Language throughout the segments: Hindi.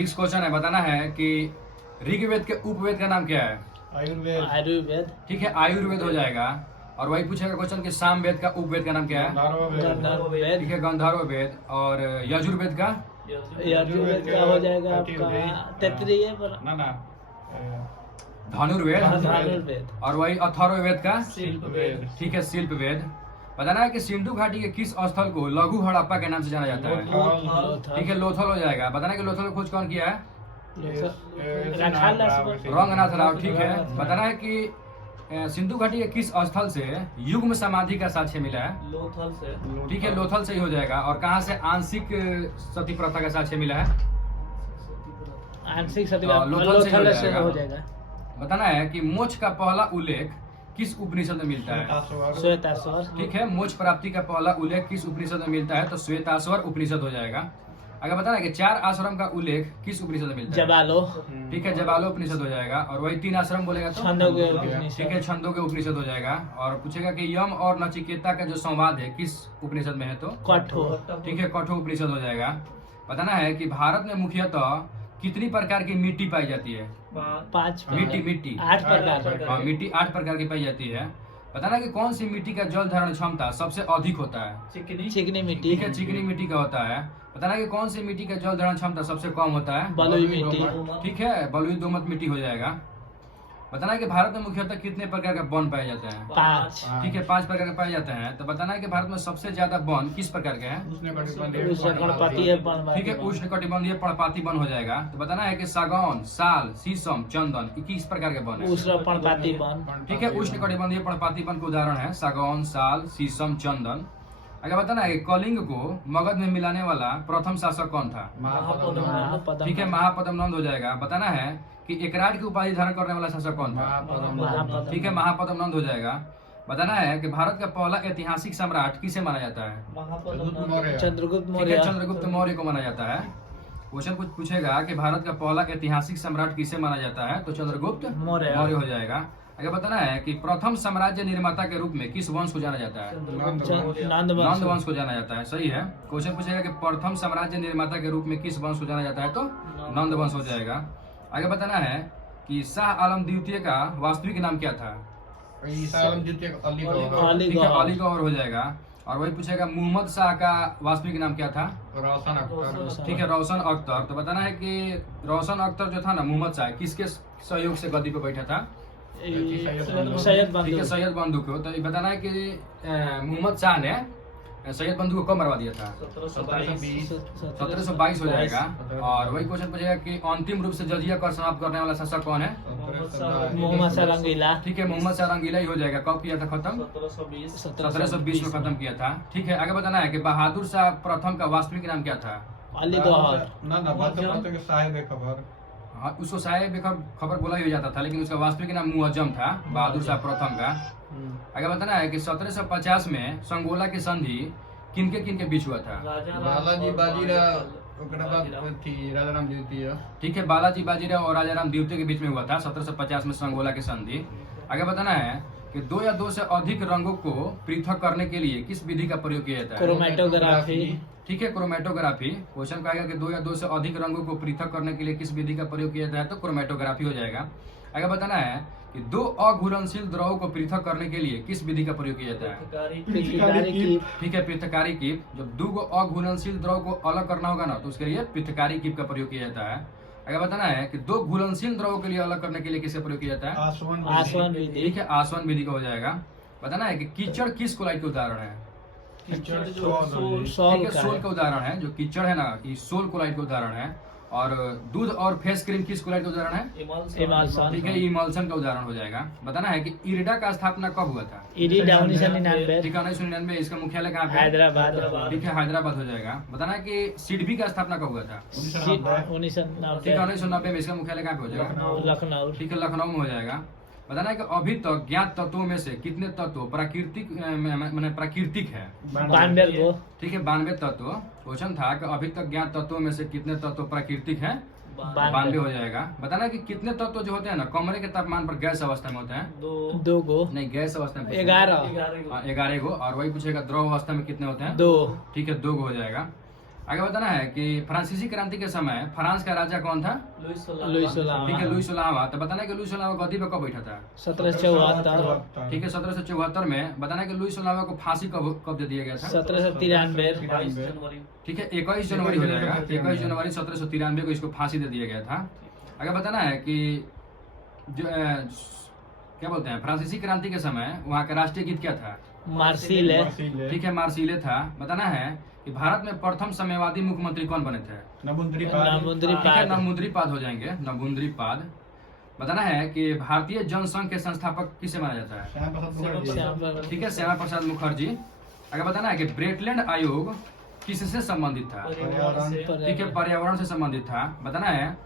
नेक्स्ट क्वेश्चन है, बताना है कि ऋग्वेद के उपवेद का नाम क्या है? आयुर्वेद। आयुर्वेद। ठीक है, आयुर्वेद हो जाएगा। और वही पूछेगा क्वेश्चन कि सामवेद का उपवेद का नाम क्या है? गंधर्ववेद। ठीक है, गंधर्व वेद। और यजुर्वेद का? यजुर्वेद का हो जाएगा आपका तैत्तिरीय पर धनुर्वेद। धनुर्वेद। और वही अथर्ववेद का? शिल्पवेद। ठीक है, शिल्पवेद। बताना है कि सिंधु घाटी के किस स्थल को लघु हड़प्पा के नाम से जाना जाता है? ठीक है, लोथल हो जाएगा। बताना है कि लोथल को खोज कौन किया है? रंगनाथ राव। ठीक है, बताना है कि सिंधु घाटी के किस स्थल से युग्म समाधि का साक्ष्य मिला है? लोथल से। ठीक है, लोथल से ही हो जाएगा। और कहाँ से आंशिक सती प्रथा का साक्ष्य मिला है? आंशिक सती लोथल से लोथल हो हो जाएगा। जाएगा। बताना है कि मोक्ष का पहला उल्लेख किस उपनिषद में मिलता है? श्वेताश्वर। ठीक है, मोक्ष प्राप्ति का पहला उल्लेख किस उपनिषद में मिलता है? तो श्वेताश्वर उपनिषद हो जाएगा। अगर बताना है कि 4 आश्रम का उल्लेख किस उपनिषद में मिलता है? जबालो। ठीक है, जबालो उपनिषद हो जाएगा। और वही 3 आश्रम बोलेगा तो छंदोग्य ठीक उपनिषद। है, छंदों के उपनिषद हो जाएगा। और पूछेगा कि यम और नचिकेता का जो संवाद है किस उपनिषद में है? तो कठोर। ठीक है, कठोर उपनिषद हो जाएगा। बताना है कि भारत में मुख्यतः कितनी प्रकार की मिट्टी पाई जाती है? 5 मिट्टी 8 प्रकार। हाँ, मिट्टी 8 प्रकार की पाई जाती है। बताना है कि कौन सी मिट्टी का जल धारण क्षमता सबसे अधिक होता है? चिकनी मिट्टी। ठीक है, चिकनी मिट्टी का होता है। बताना है कि कौन सी मिट्टी का जल धारण क्षमता सबसे कम होता है? बलुई मिट्टी। ठीक है, बलुई दोमट मिट्टी हो जाएगा। बताना है कि भारत में मुख्यतः कितने प्रकार का वन पाए जाते हैं? 5। ठीक है, 5 प्रकार के पाए जाते हैं। तो बताना है कि भारत में सबसे ज्यादा वन किस प्रकार के हैं? उष्णकटिबंधीय वन। ठीक है, उष्णकटिबंधीय पर्णपाती वन हो जाएगा। तो बताना है कि सागौन, साल, शीशम, चंदन ये किस प्रकार के वन है? उष्णपर्णपाती वन। ठीक है, उष्णकटिबंधीय पर्णपाती वन के उदाहरण है सागौन, साल, शीशम, चंदन। अगर बताना है कि कलिंग को मगध में मिलाने वाला प्रथम शासक कौन था? महापद्म। ठीक है, महापद्म नंद हो जाएगा। बताना है कि एकराट की उपाधि धारण करने वाला शासक कौन था? ठीक है, महापद्म नंद हो जाएगा। बताना है कि भारत का पहला ऐतिहासिक सम्राट किसे माना जाता है? चंद्रगुप्त ठीक है, मौर्य। चंद्रगुप्त मौर्य को माना जाता है। क्वेश्चन कुछ पूछेगा कि भारत का पहला ऐतिहासिक सम्राट किसे माना जाता है? तो चंद्रगुप्त मौर्य हो जाएगा। अगर बताना है कि प्रथम साम्राज्य निर्माता के रूप में किस वंश को जाना जाता है? नंद नंद वंश को जाना जाता है। सही है। क्वेश्चन पूछेगा कि प्रथम साम्राज्य निर्माता के रूप में किस वंश को जाना जाता है? तो नंद वंश हो जाएगा। आगे बताना है कि शाह आलम द्वितीय का वास्तविक नाम क्या था? ठीक है, अली गौहर हो जाएगा। और वही पूछेगा मोहम्मद शाह का वास्तविक नाम क्या था? ठीक है, रोशन अख्तर। तो बताना है कि रोशन अख्तर जो था ना, मोहम्मद शाह किसके सहयोग से गद्दी पे बैठा था? सैयद ठीक है, सैयद बंधु को। तो ये बताना है कि मोहम्मद शाह ने सैयद बंधु को कब मरवा दिया था? 1722 हो जाएगा। और वही क्वेश्चन पूछेगा कि अंतिम रूप से जजिया कर समाप्त करने वाला शासक कौन है? मोहम्मद शाह रंगीला। ठीक है, मोहम्मद शाह रंगीला ही हो जाएगा। कब किया था खत्म? 1720 में खत्म किया था। ठीक है, आगे बताना है कि बहादुर शाह प्रथम का वास्तविक नाम क्या था? अली गौहर। हाँ, उसको साहेब खबर बोला ही हो जाता था, लेकिन उसका वास्तविक नाम मुअज्जम था, बहादुर शाह प्रथम का। आगे बताना है कि 1750 में संगोला की संधि किनके बीच हुआ था? बालाजी बाजीराव ठीक है, बालाजी बाजीराव और राजा राम द्वितीय के बीच में हुआ था 1750 में संगोला की संधि। आगे बताना है कि 2 या 2 से अधिक रंगों को पृथक करने के लिए किस विधि का प्रयोग किया जाता है? क्रोमेटोग्राफी। ठीक है, क्रोमेटोग्राफी। क्वेश्चन कहेगा कि 2 या 2 से अधिक रंगों को पृथक करने के लिए किस विधि का प्रयोग किया जाता है? तो क्रोमेटोग्राफी हो जाएगा। आगे बताना है कि 2 अघुलनशील द्रव को पृथक करने के लिए किस विधि का प्रयोग किया जाता है? ठीक है, पृथकारी कीप। जब 2 अघुलनशील द्रव को अलग करना होगा ना, तो उसके लिए पृथकारी कीप का प्रयोग किया जाता है। आगे बताना है कि 2 घुलनशील द्रवों के लिए अलग करने के लिए किसका प्रयोग किया जाता है? आसवन विधि। ठीक है, आसवन विधि का हो जाएगा। बताना है कि कीचड़ किस कोलाइट का उदाहरण है? ठीक है, सोल का उदाहरण है। जो कीचड़ है ना, ये सोल कोलाइट का उदाहरण है। और दूध और फेस क्रीम किस कोलाइट का उदाहरण है? इमल्सन। ठीक है, इमल्सन का उदाहरण हो जाएगा। बताना है कि इरिडा का स्थापना कब हुआ था? इरिडा 1999। ठीक है, 1999। इसका मुख्यालय कहाँ पे? हैदराबाद। ठीक है, हैदराबाद हो जाएगा। बताना है कि सिडबी का स्थापना कब हुआ था? 1990। ठीक है, 1990 में। इसका मुख्यालय कहाँ पे हो जाएगा? लखनऊ। ठीक है, लखनऊ में हो जाएगा। बताना है कि अभी तक ज्ञात तत्वों में से कितने तत्व प्राकृतिक है? 92। ठीक है, 92 तत्व। क्वेश्चन था कि अभी तक ज्ञात तत्वों में से कितने तत्व प्राकृतिक हैं? 92 हो जाएगा। बताना है कि कितने तत्व जो होते हैं ना, कमरे के तापमान पर गैस अवस्था में होते हैं? 2 गो। नहीं, गैस अवस्था में 11। 11 गो। और वही पूछेगा द्रव अवस्था में कितने होते हैं? 2। ठीक है, 2 गो हो जाएगा। आगे बताना है कि फ्रांसीसी क्रांति के समय फ्रांस का राजा कौन था? लुइस ठीक है, लुई सोलह 16वां। तो बताना है कि लुई 16वां गद्दी पे कब बैठा था? 1774 ठीक है, 1774 में। बताना है कि लुई 16वां को फांसी कब दे दिया गया था? 1793 ठीक है, 21 जनवरी हो जाएगा। 21 जनवरी 1793 को इसको फांसी दे दिया गया था। आगे बताना है कि जो क्या बोलते हैं, फ्रांसीसी क्रांति के समय वहाँ का राष्ट्रीय गीत क्या था? मार्सिल है ठीक है, मार्सिले था। बताना है कि भारत में प्रथम साम्यवादी मुख्यमंत्री कौन बने थे? नामुंद्री ठीक है, पाद नंबूद्रीपाद हो जाएंगे, नंबूद्रीपाद। बताना है कि भारतीय जनसंघ के संस्थापक किसे माना जाता है? ठीक है, श्यामा प्रसाद मुखर्जी। आगे बताना है कि ब्रेटलैंड आयोग किससे संबंधित था? ठीक है, पर्यावरण से संबंधित था। बताना है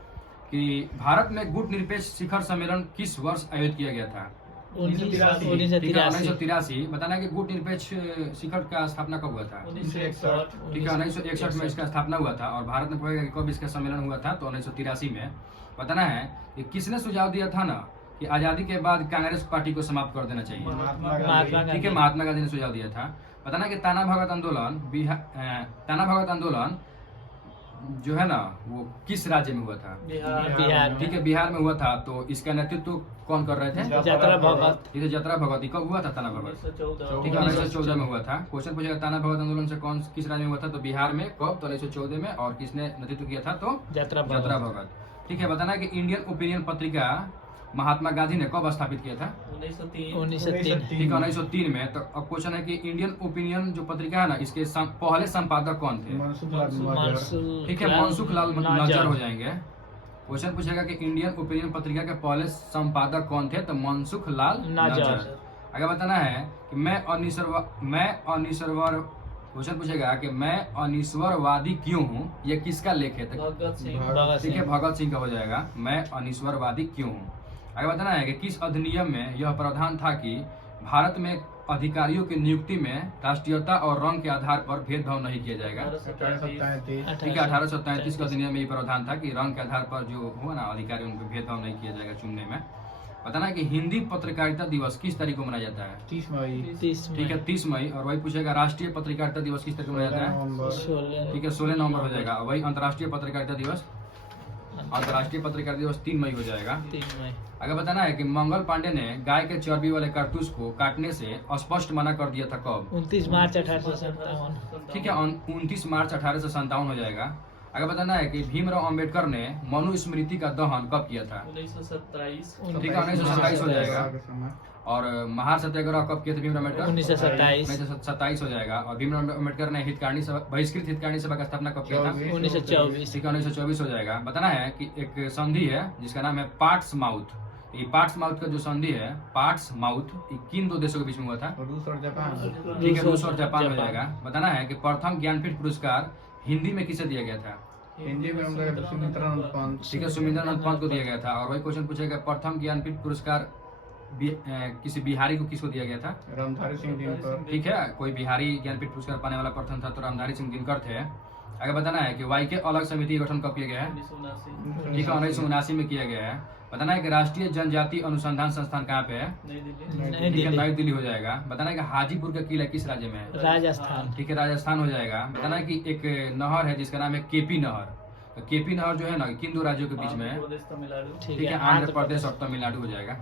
कि भारत में गुट निरपेक्ष शिखर सम्मेलन किस वर्ष आयोजित किया गया था? 1983। बताना है कि गुट निरपेक्ष शिखर का स्थापना कब हुआ था? 1961 ठीक है, 1961 में इसका स्थापना हुआ था। और भारत में पूछेगा कि कब इसका सम्मेलन हुआ था? तो 1983 में। बताना है कि किसने सुझाव दिया था ना कि आजादी के बाद कांग्रेस पार्टी को समाप्त कर देना चाहिए? ठीक है, महात्मा गांधी ने सुझाव दिया था। बताना है कि ताना भगत आंदोलन जो है ना वो किस राज्य में हुआ था? बिहार ठीक है, बिहार में हुआ था। तो इसका नेतृत्व कौन कर रहे थे? यात्रा भगत ठीक है, यात्रा भगत। ये कब हुआ था ताना भगत? 1914 ठीक है, 1914 में हुआ था। क्वेश्चन पूछेगा ताना भगत आंदोलन से किस राज्य में हुआ था? तो बिहार में। कब? तो 1914 में। और किसने नेतृत्व किया था? तो यात्रा यात्रा भगत। ठीक है, बताना है कि इंडियन ओपिनियन पत्रिका महात्मा गांधी ने कब स्थापित किया था? 1903 ठीक है, 1903 में। तो अब क्वेश्चन है कि इंडियन ओपिनियन जो पत्रिका है ना इसके पहले संपादक कौन थे? ठीक है, मनसुख लाल नजर हो जाएंगे। क्वेश्चन पूछेगा कि इंडियन ओपिनियन पत्रिका के पहले संपादक कौन थे? तो मनसुख लाल नजर। आगे बताना है कि क्वेश्चन पूछेगा कि मैं अनिश्वरवादी क्यों हूँ? ये किसका लेख है? भगत ठीक है, भगत सिंह का हो जाएगा, मैं अनिश्वरवादी क्यों हूँ। आगे बताना है कि किस अधिनियम में यह प्रावधान था कि भारत में अधिकारियों की नियुक्ति में राष्ट्रीयता और रंग के आधार पर भेदभाव नहीं किया जाएगा? ठीक है, 1833 के अधिनियम में ये प्रावधान था कि रंग के आधार पर जो हुआ ना अधिकारी उनको भेदभाव नहीं किया जाएगा चुनने में। बताना है कि हिंदी पत्रकारिता दिवस किस तारीख को मनाया जाता है? 30 ठीक है, 30 मई। और वही पूछेगा राष्ट्रीय पत्रकारिता दिवस किस तारीख को मनाया जाता है? ठीक है, 16 नवंबर हो जाएगा। वही अंतर्राष्ट्रीय पत्रकारिता दिवस 3 मई हो जाएगा। 3 मई। आगे बताना है कि मंगल पांडे ने गाय के चर्बी वाले कारतूस को काटने से स्पष्ट मना कर दिया था कब? 29 मार्च 1857 ठीक है, 29 मार्च 1857 हो जाएगा। आगे बताना है कि भीमराव अंबेडकर ने मनुस्मृति का दहन कब किया था? 1927 ठीक है, 1927 हो जाएगा। और महार सत्याग्रह कब किया था भीमराव अम्बेडकर? 1927 हो जाएगा। और भीमराव अम्बेडकर ने बहिष्कृत हितकारिणी सभा का स्थापना कब किया था? 1924 ठीक है, 1924 हो जाएगा। बताना है कि एक संधि है जिसका नाम है पार्ट्स माउथ। ये पार्ट्स माउथ का जो संधि है पार्ट्स माउथ किन दो देशों के बीच में हुआ था? रूस और जापान। ठीक है, रूस और जापान हो जाएगा। बताना है कि प्रथम ज्ञानपीठ पुरस्कार हिंदी में किसे दिया गया था? हिंदी में उनका सुमित्रानंद पंत। ठीक है, सुमित्रानंद पंत को दिया गया था। और वही क्वेश्चन पूछेगा प्रथम ज्ञानपीठ पुरस्कार किसी बिहारी को किसको दिया गया था? रामधारी सिंह दिनकर। ठीक है, कोई बिहारी ज्ञानपीठ पुरस्कार पाने वाला प्रथम था तो रामधारी सिंह दिनकर थे। आगे बताना है कि वाई के अलग समिति का गठन कब किया गया है? 1979 ठीक है, 1979 में किया गया है। बताना है कि राष्ट्रीय जनजाति अनुसंधान संस्थान कहाँ पे है? नई ठीक है, दिल्ली नई दिल्ली हो जाएगा। बताना है कि हाजीपुर का किला किस राज्य में है? राजस्थान ठीक है, राजस्थान हो जाएगा। बताना है कि एक नहर है जिसका नाम है केपी नहर। तो केपी नहर जो है ना किन दो राज्यों के बीच में है? प्रदेश तमिलनाडु ठीक है, आंध्र प्रदेश और तमिलनाडु हो जाएगा।